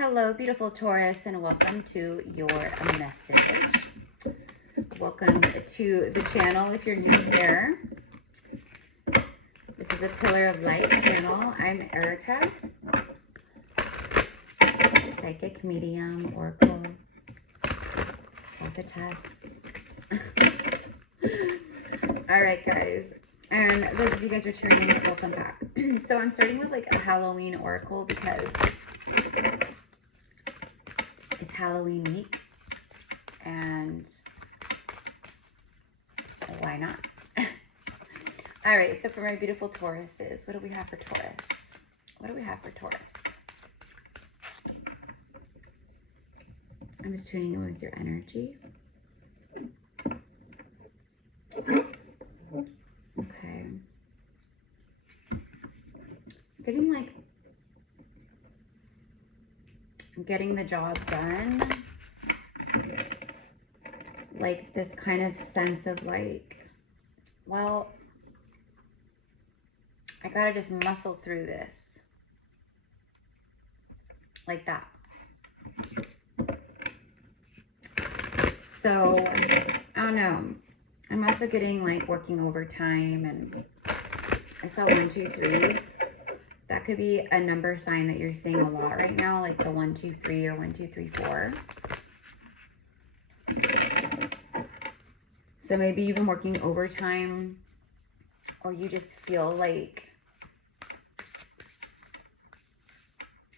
Hello, beautiful Taurus, and welcome to your message. Welcome to the channel if you're new here. This is a Pillar of Light channel. I'm Erica, psychic medium, oracle, prophetess. All right, guys. And those of you guys returning, welcome back. So I'm starting with like a Halloween oracle because it's Halloween week, and why not? All right, so for my beautiful Tauruses, what do we have for Taurus? What do we have for Taurus? I'm just tuning in with your energy. Okay. Getting the job done. Like this kind of sense of like, well, I gotta just muscle through this. Like that. So, I don't know. I'm also getting like working overtime, and I saw 1, 2, 3. That could be a number sign that you're seeing a lot right now, like the 1, 2, 3 or 1, 2, 3, 4. So maybe you've been working overtime, or you just feel like,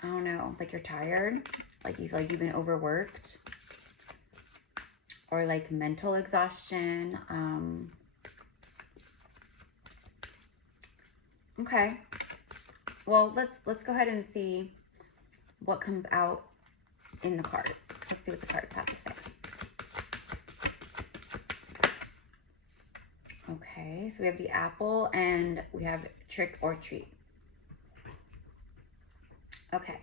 I don't know, like you're tired, like you feel like you've been overworked, or like mental exhaustion. Okay. Well, let's go ahead and see what comes out in the cards. Let's see what the cards have to say. Okay, so we have the apple and we have trick or treat. Okay,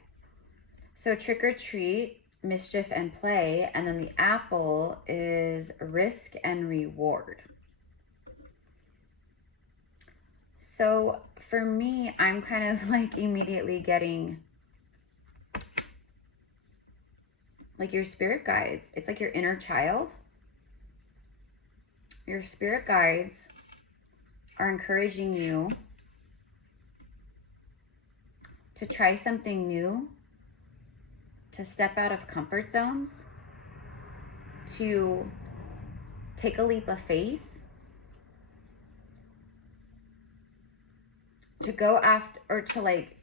so trick or treat, mischief and play, and then the apple is risk and reward. So for me, I'm kind of like immediately getting like your spirit guides. It's like your inner child. Your spirit guides are encouraging you to try something new, to step out of comfort zones, to take a leap of faith, to go after, or to like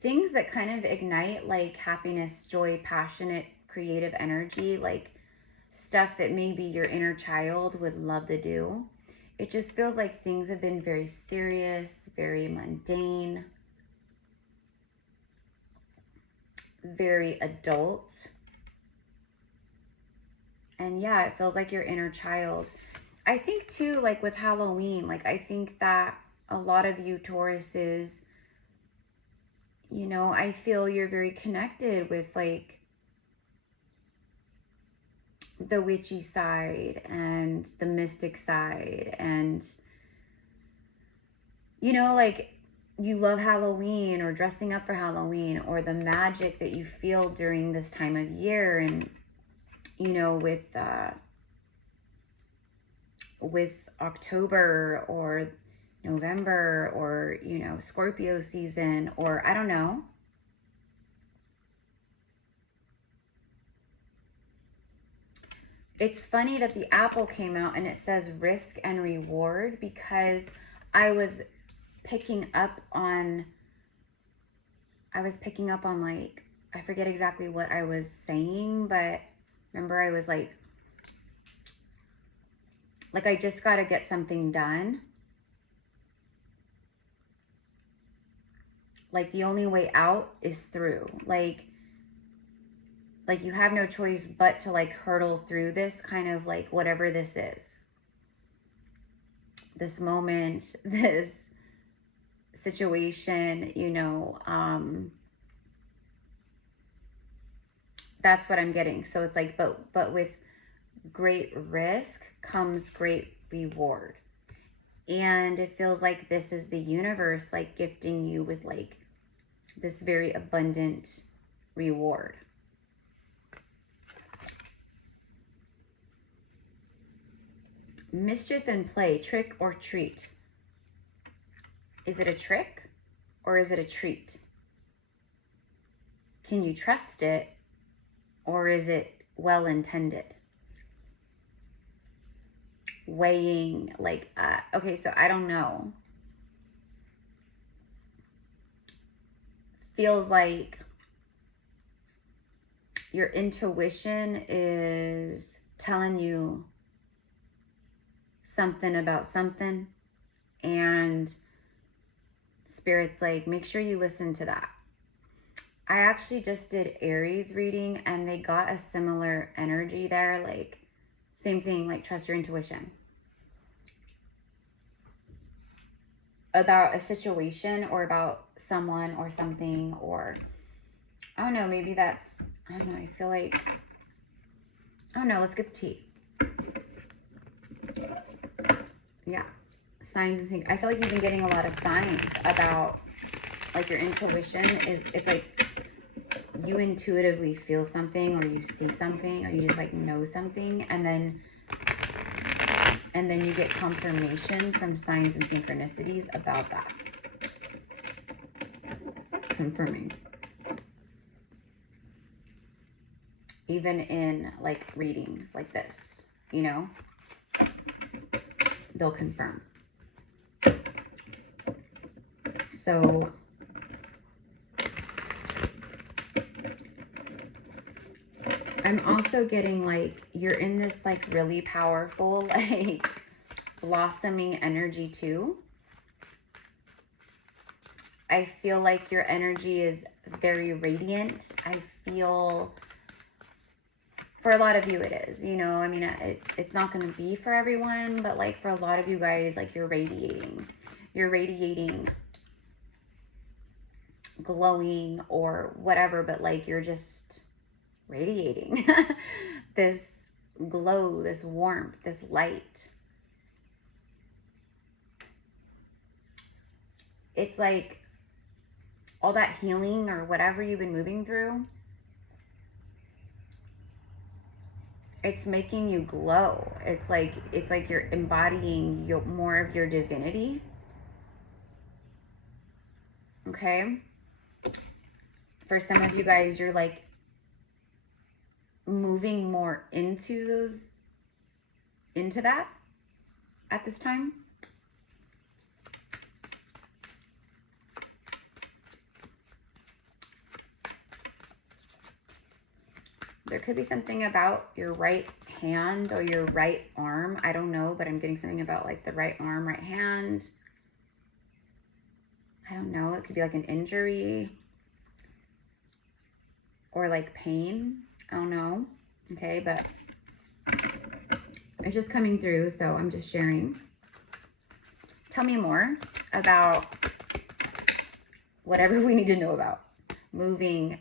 things that kind of ignite like happiness, joy, passionate, creative energy, like stuff that maybe your inner child would love to do. It just feels like things have been very serious, very mundane, very adult. And yeah, it feels like your inner child. I think too, like with Halloween, like I think that a lot of you Tauruses, you know, I feel you're very connected with like the witchy side and the mystic side, and you know, like you love Halloween or dressing up for Halloween, or the magic that you feel during this time of year. And you know, with October or November, or you know, Scorpio season, or I don't know. It's funny that the apple came out and it says risk and reward, because I was picking up on like, I forget exactly what I was saying, but remember I was like I just got to get something done. Like the only way out is through. Like you have no choice but to like hurdle through this kind of like whatever this is. This moment, this situation, you know, that's what I'm getting. So it's like, but with great risk comes great reward. And it feels like this is the universe like gifting you with like this very abundant reward. Mischief and play, trick or treat. Is it a trick or is it a treat? Can you trust it or is it well intended? Weighing, like, okay, so I don't know. Feels like your intuition is telling you something about something, and Spirit's like, make sure you listen to that. I actually just did Aries reading and they got a similar energy there, like same thing, like trust your intuition about a situation or about someone or something, or I don't know, maybe that's, I don't know, I feel like, I don't know, let's get the tea. Yeah, signs and sync. I feel like you've been getting a lot of signs about, like, your intuition is, it's like you intuitively feel something, or you see something, or you just like know something, and then you get confirmation from signs and synchronicities about that. Confirming. Even in like readings like this, you know, they'll confirm. So I'm also getting like you're in this like really powerful like blossoming energy too. I feel like your energy is very radiant. I feel, for a lot of you it is, you know, I mean, it's not going to be for everyone, but like for a lot of you guys, like you're radiating glowing or whatever, but like you're just radiating this glow, this warmth, this light. It's like all that healing or whatever you've been moving through, it's making you glow. It's like you're embodying more of your divinity. Okay? For some of you guys, you're like moving more into that at this time. There could be something about your right hand or your right arm. I don't know, but I'm getting something about like the right arm, right hand. I don't know. It could be like an injury or like pain. I don't know. Okay, but it's just coming through, so I'm just sharing. Tell me more about whatever we need to know about. Moving.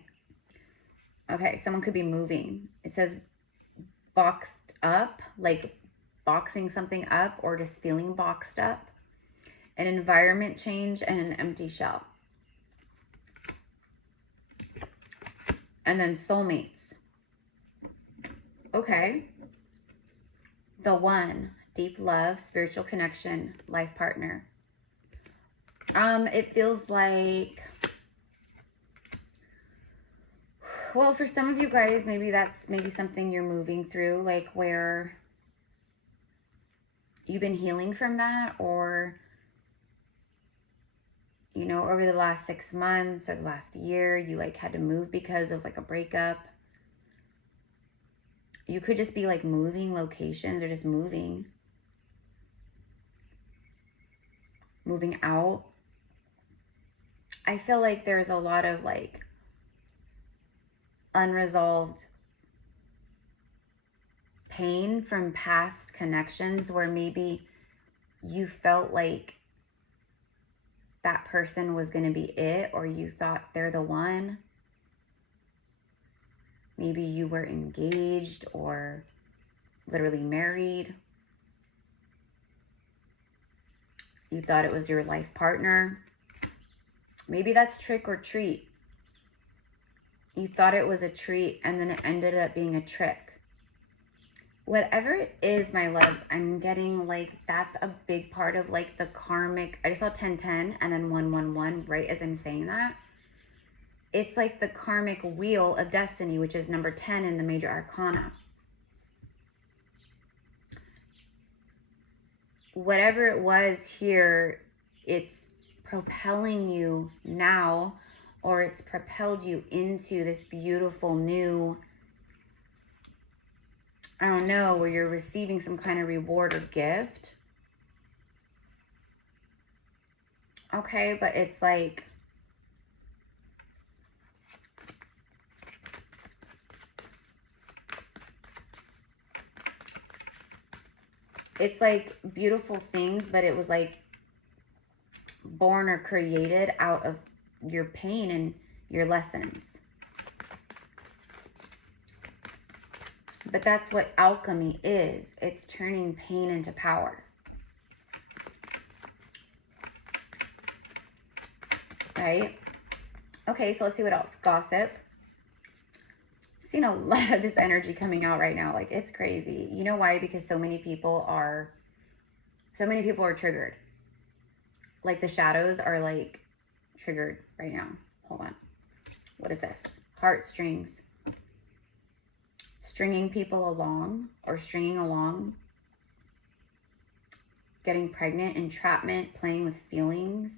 Okay, someone could be moving. It says boxed up, like boxing something up or just feeling boxed up. An environment change and an empty shell. And then soulmates. Okay. The one, deep love, spiritual connection, life partner. It feels like, well, for some of you guys, maybe that's something you're moving through, like where you've been healing from that, or, you know, over the last 6 months or the last year, you like had to move because of like a breakup. You could just be like moving locations or just moving out. I feel like there's a lot of like unresolved pain from past connections where maybe you felt like that person was going to be it, or you thought they're the one. Maybe you were engaged or literally married. You thought it was your life partner. Maybe that's trick or treat. You thought it was a treat and then it ended up being a trick. Whatever it is, my loves, I'm getting like that's a big part of like the karmic. I just saw 1010 and then 111 right as I'm saying that. It's like the karmic wheel of destiny, which is number 10 in the major arcana. Whatever it was here, it's propelling you now, or it's propelled you into this beautiful new, I don't know, where you're receiving some kind of reward or gift. Okay, but it's like, it's like beautiful things, but it was like born or created out of your pain and your lessons. But that's what alchemy is. It's turning pain into power. Right? Okay, so let's see what else. Gossip. Seen a lot of this energy coming out right now. Like, it's crazy. You know why? Because so many people are triggered. Like, the shadows are like triggered right now. Hold on. What is this? Heartstrings. Stringing people along or stringing along. Getting pregnant, entrapment, playing with feelings.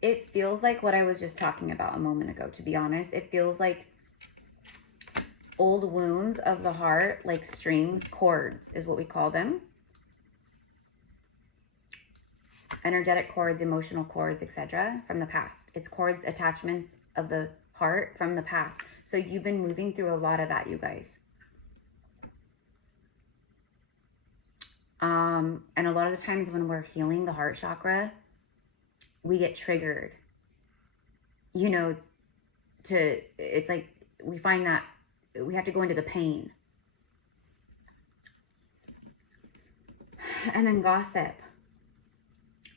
It feels like what I was just talking about a moment ago, to be honest. It feels like old wounds of the heart, like strings, cords is what we call them. Energetic cords, emotional cords, etc. from the past. It's cords, attachments of the heart from the past. So you've been moving through a lot of that, you guys. And a lot of the times when we're healing the heart chakra, we get triggered, you know, it's like we find that we have to go into the pain. And then gossip,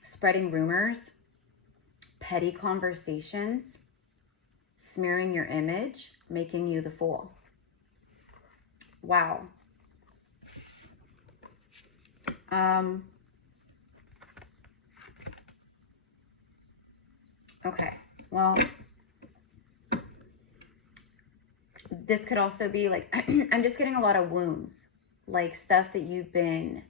spreading rumors, petty conversations, smearing your image, making you the fool. Wow. Okay, well, this could also be like, I'm just getting a lot of wounds, like stuff that you've been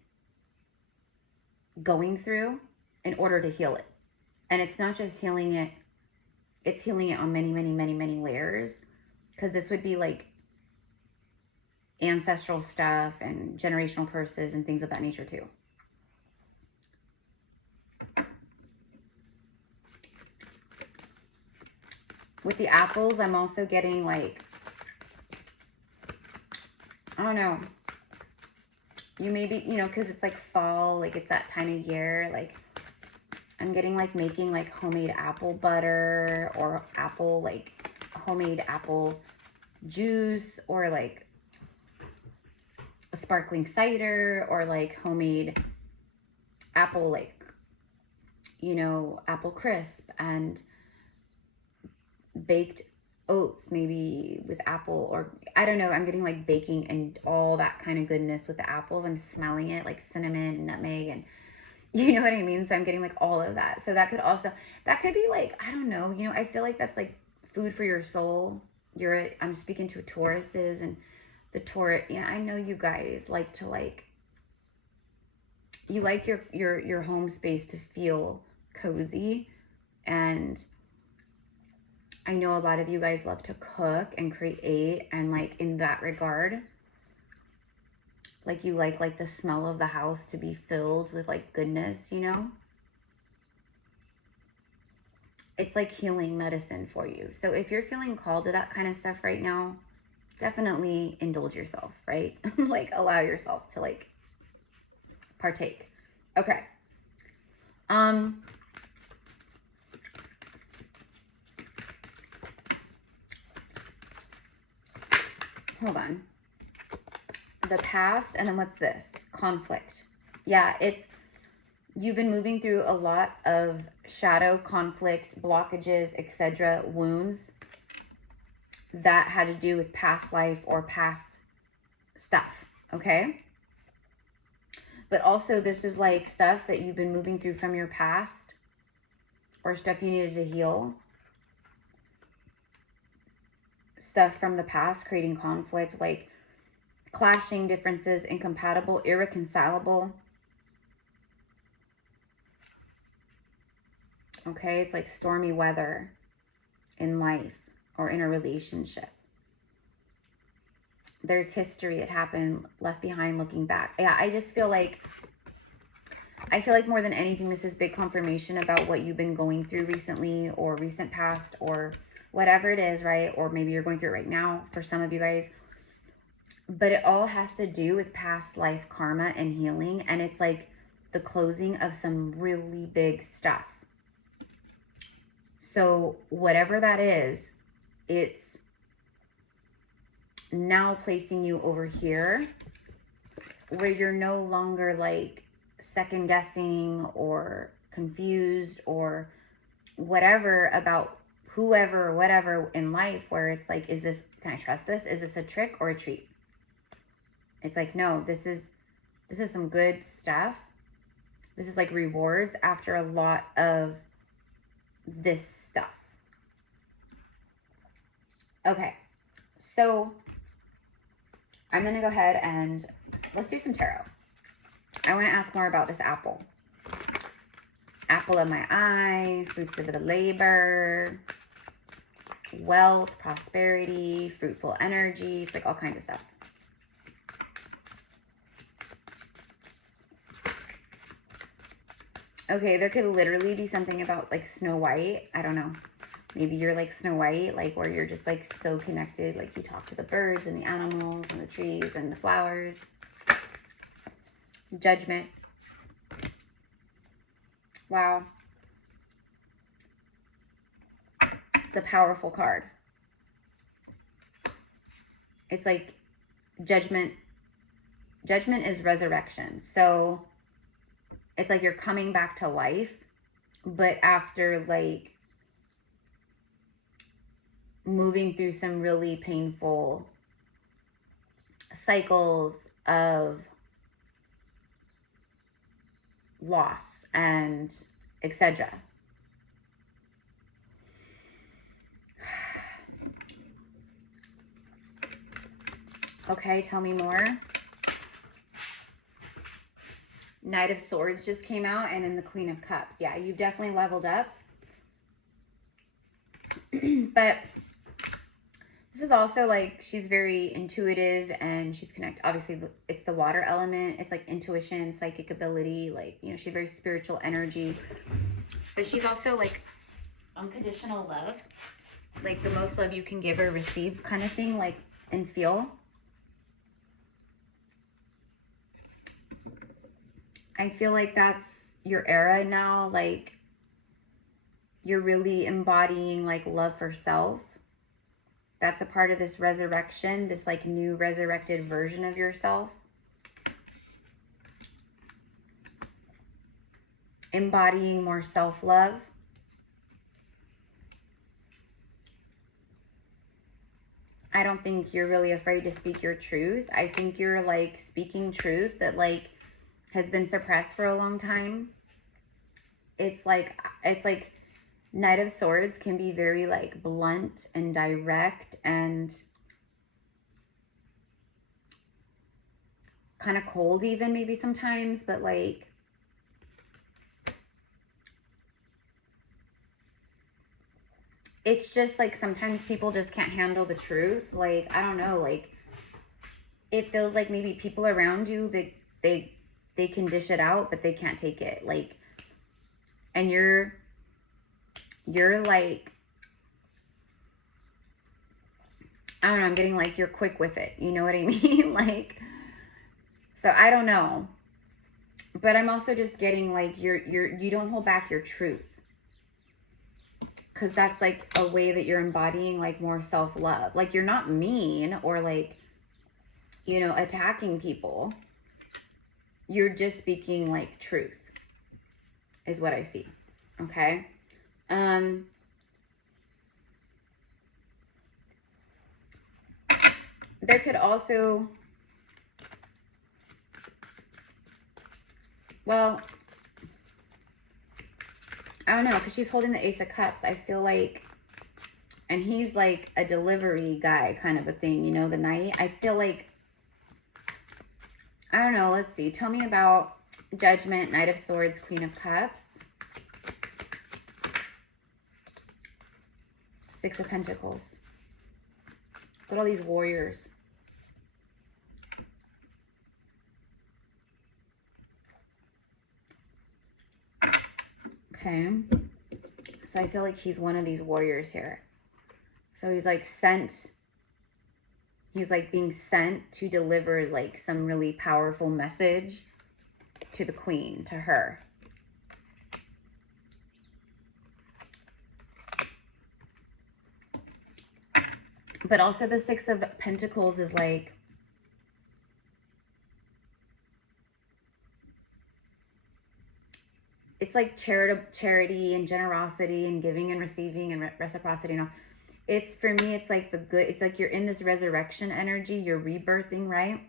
going through in order to heal it. And it's not just healing it, it's healing it on many, many, many, many layers. Because this would be like ancestral stuff and generational curses and things of that nature too. With the apples, I'm also getting like, I don't know, you maybe, you know, because it's like fall, like it's that time of year, like I'm getting like making like homemade apple butter or apple, like homemade apple juice, or like a sparkling cider, or like homemade apple, like, you know, apple crisp and baked oats maybe with apple, or I don't know, I'm getting like baking and all that kind of goodness with the apples. I'm smelling it, like cinnamon and nutmeg, and you know what I mean? So I'm getting like all of that. So that could also, that could be like, I don't know, you know, I feel like that's like food for your soul. I'm speaking to Tauruses, and the Taurus, yeah, I know you guys like to like, you like your home space to feel cozy, and I know a lot of you guys love to cook and create, and like in that regard, like you like the smell of the house to be filled with like goodness, you know? It's like healing medicine for you. So if you're feeling called to that kind of stuff right now, definitely indulge yourself, right? Like allow yourself to like partake. Okay. Hold on. the past, and then what's this? Conflict. Yeah, you've been moving through a lot of shadow, conflict, blockages, etc., wounds that had to do with past life or past stuff, okay? But also this is like stuff that you've been moving through from your past or stuff you needed to heal. Stuff from the past creating conflict, like clashing, differences, incompatible, irreconcilable. Okay, it's like stormy weather in life or in a relationship. There's history, it happened, left behind, looking back. Yeah, I feel like more than anything, this is big confirmation about what you've been going through recently or recent past or whatever it is, right? Or maybe you're going through it right now for some of you guys. But it all has to do with past life karma and healing. And it's like the closing of some really big stuff. So whatever that is, it's now placing you over here where you're no longer like second guessing or confused or whatever about whoever or whatever in life, where it's like, can I trust this? Is this a trick or a treat? It's like, no, this is some good stuff. This is like rewards after a lot of this stuff. Okay, so I'm going to go ahead and let's do some tarot. I want to ask more about this apple. Apple of my eye, fruits of the labor, wealth, prosperity, fruitful energy. It's like all kinds of stuff. Okay, there could literally be something about like Snow White. I don't know. Maybe you're like Snow White, like where you're just like so connected. Like you talk to the birds and the animals and the trees and the flowers. Judgment. Wow. It's a powerful card. It's like judgment. Judgment is resurrection. So it's like you're coming back to life, but after like moving through some really painful cycles of loss and etc. Okay, tell me more. Knight of Swords just came out, and then the Queen of Cups. Yeah, you've definitely leveled up. But this is also like she's very intuitive and she's connected. Obviously, it's the water element. It's like intuition, psychic ability. Like, you know, she's very spiritual energy. But she's also like unconditional love. Like the most love you can give or receive kind of thing, like, and feel. I feel like that's your era now. Like, you're really embodying like love for self. That's a part of this resurrection, this like new resurrected version of yourself. Embodying more self-love. I don't think you're really afraid to speak your truth. I think you're like speaking truth that like has been suppressed for a long time. It's like Knight of Swords can be very like blunt and direct and kind of cold even maybe sometimes, but like it's just like sometimes people just can't handle the truth. Like, I don't know, like it feels like maybe people around you that they can dish it out, but they can't take it. Like, and you're like, I don't know, I'm getting like you're quick with it. You know what I mean? Like, so I don't know. But I'm also just getting like you don't hold back your truth. Because that's like a way that you're embodying like more self-love. Like, you're not mean or like you know, attacking people. You're just speaking like truth is what I see. Okay. There could also, well, I don't know, because she's holding the Ace of Cups. I feel like, and he's like a delivery guy kind of a thing, you know, the Knight. I feel like, I don't know, let's see. Tell me about Judgment, Knight of Swords, Queen of Cups. Six of Pentacles. Look at all these warriors. Okay. So I feel like he's one of these warriors here. So he's like sent. He's like being sent to deliver like some really powerful message to the queen, to her. But also the Six of Pentacles is like, it's like charity and generosity and giving and receiving and reciprocity and all. It's, for me, it's like the good, it's like you're in this resurrection energy, you're rebirthing, right?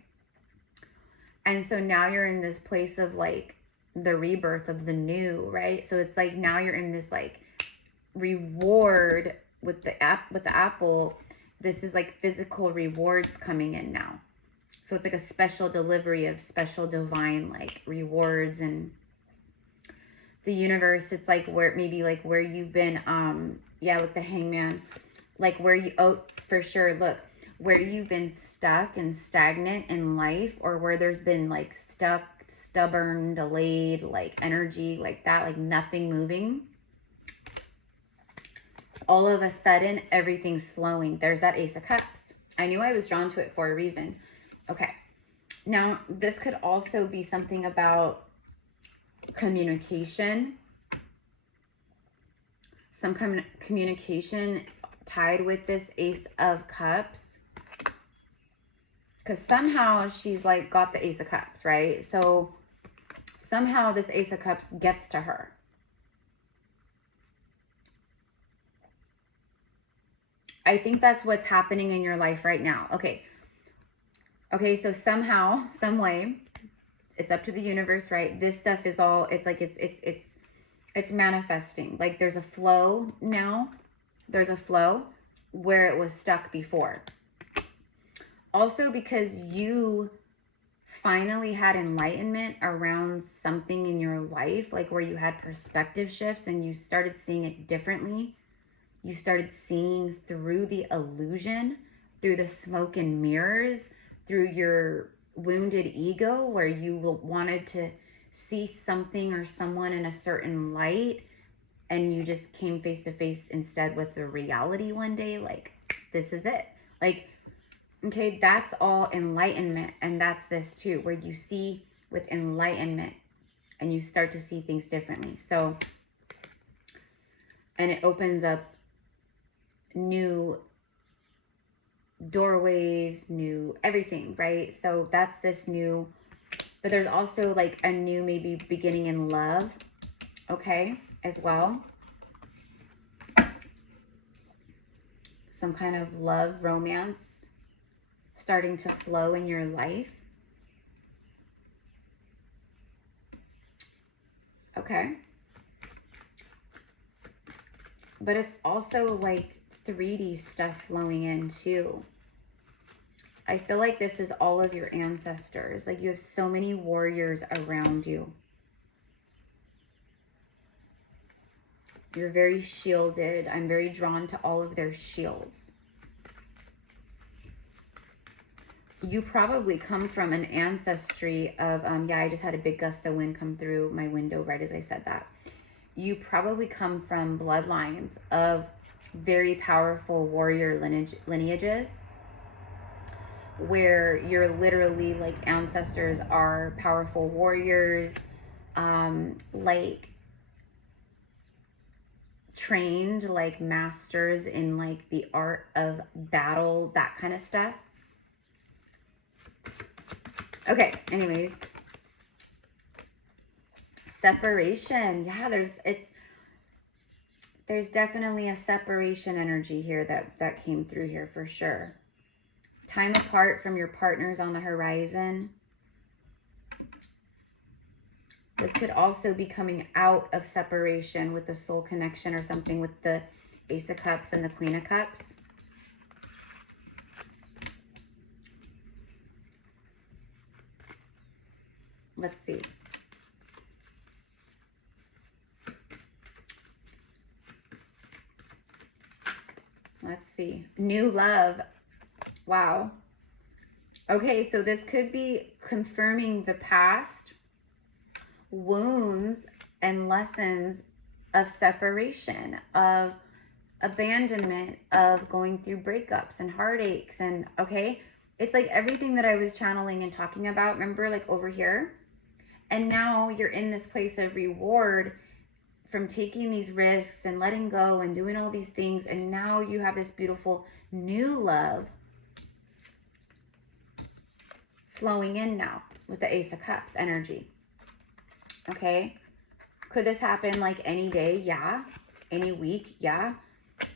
And so now you're in this place of like the rebirth of the new, right? So it's like now you're in this like reward with the apple. This is like physical rewards coming in now. So it's like a special delivery of special divine like rewards, and the universe, it's like where maybe like where you've been, yeah, with the Hangman, like where you, oh, for sure, look, where you've been stuck and stagnant in life, or where there's been like stuck, stubborn, delayed, like energy like that, like nothing moving. All of a sudden, everything's flowing. There's that Ace of Cups. I knew I was drawn to it for a reason. Okay. Now, this could also be something about communication. Some communication tied with this Ace of Cups. Because somehow she's like got the Ace of Cups, right? So somehow this Ace of Cups gets to her. I think that's what's happening in your life right now. Okay. Okay, so somehow, some way, it's up to the universe, right? This stuff is all, it's like, it's manifesting. Like there's a flow now. There's a flow where it was stuck before. Also because you finally had enlightenment around something in your life, like where you had perspective shifts and you started seeing it differently. You started seeing through the illusion, through the smoke and mirrors, through your wounded ego, where you wanted to see something or someone in a certain light, and you just came face to face instead with the reality one day, like, this is it. Like, okay, that's all enlightenment, and that's this too, where you see with enlightenment, and you start to see things differently. So, and it opens up new doorways, new everything, right? So that's this new, but there's also like a new maybe beginning in love, okay, as well. Some kind of love, romance starting to flow in your life. Okay. But it's also like 3D stuff flowing in too. I feel like this is all of your ancestors. Like you have so many warriors around you. You're very shielded. I'm very drawn to all of their shields. You probably come from an ancestry of, yeah, I just had a big gust of wind come through my window right as I said that. You probably come from bloodlines of very powerful warrior lineages, where you're literally like ancestors are powerful warriors, like trained like masters in like the art of battle, that kind of stuff. Okay, anyways. Separation. Yeah, there's definitely a separation energy here that came through here for sure. Time apart from your partners on the horizon. This could also be coming out of separation with the soul connection or something with the Ace of Cups and the Queen of Cups. Let's see. Let's see. New love. Wow. Okay, so this could be confirming the past wounds and lessons of separation, of abandonment, of going through breakups and heartaches. And okay, it's like everything that I was channeling and talking about, remember, like over here. And now you're in this place of reward from taking these risks and letting go and doing all these things. And now you have this beautiful new love flowing in now with the Ace of Cups energy. Okay. Could this happen like any day? Yeah. Any week? Yeah.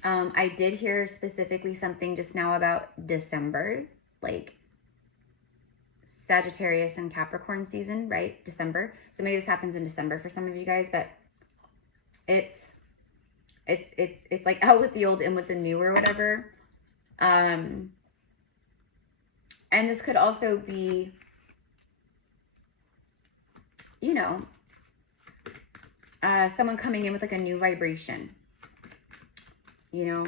I did hear specifically something just now about December, like Sagittarius and Capricorn season, right? December. So maybe this happens in December for some of you guys, but it's like out with the old, in with the new, or whatever. And this could also be, you know, someone coming in with like a new vibration, you know,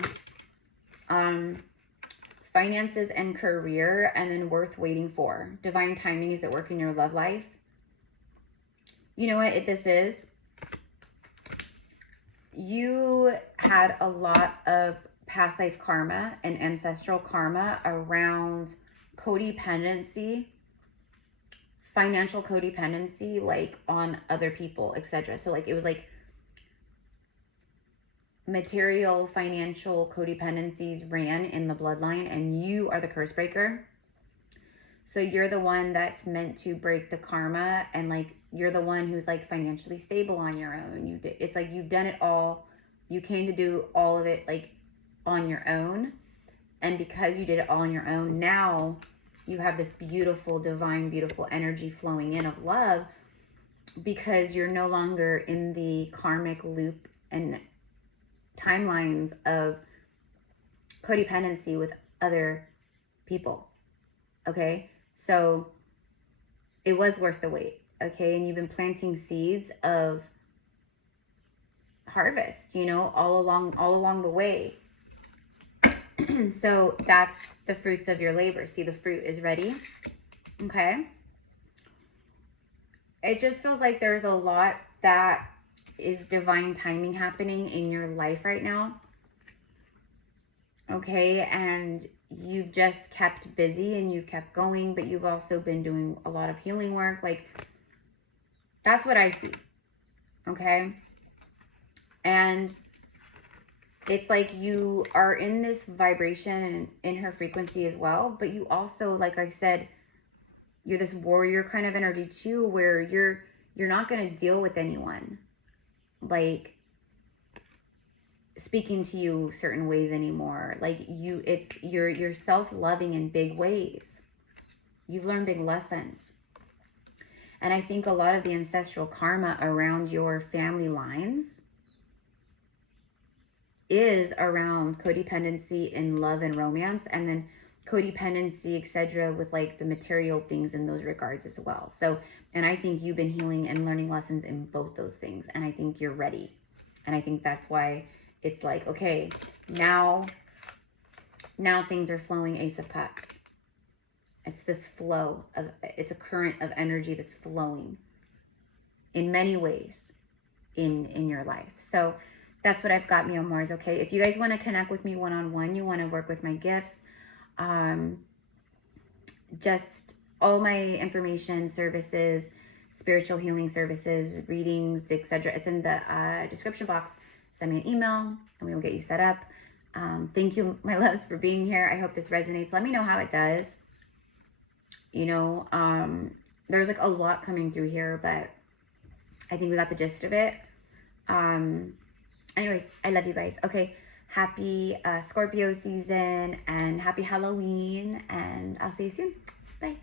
finances and career, and then worth waiting for. Divine timing is at work in your love life. You know what this is? You had a lot of past life karma and ancestral karma around codependency, financial codependency, like on other people, etc. So like it was like material, financial codependencies ran in the bloodline, and you are the curse breaker. So you're the one that's meant to break the karma, and like you're the one who's like financially stable on your own. It's like you've done it all. You came to do all of it like on your own. And because you did it all on your own, now you have this beautiful, divine, beautiful energy flowing in of love, because you're no longer in the karmic loop and timelines of codependency with other people. Okay, so it was worth the wait. Okay, and you've been planting seeds of harvest, you know, all along the way. So that's the fruits of your labor. See, the fruit is ready. Okay, it just feels like there's a lot that is divine timing happening in your life right now. Okay, and you've just kept busy and you've kept going, but you've also been doing a lot of healing work. Like, that's what I see. Okay, and it's like you are in this vibration and in her frequency as well, but you also, like I said, you're this warrior kind of energy too, where you're not going to deal with anyone like speaking to you certain ways anymore. Like you're self-loving in big ways. You've learned big lessons. And I think a lot of the ancestral karma around your family lines is around codependency in love and romance, and then codependency, etc., with like the material things in those regards as well. So, and I think you've been healing and learning lessons in both those things, and I think you're ready. And I think that's why it's like, okay, now things are flowing. Ace of Cups. It's this flow of, it's a current of energy that's flowing in many ways in your life. So that's what I've got, me on Mars. Okay, if you guys want to connect with me one-on-one, you want to work with my gifts, just all my information, services, spiritual healing services, readings, etc., it's in the description box. Send me an email and we will get you set up. Thank you, my loves, for being here. I hope this resonates. Let me know how it does. you know. There's like a lot coming through here, but I think we got the gist of it. Anyways, I love you guys. Okay, happy Scorpio season and happy Halloween, and I'll see you soon. Bye.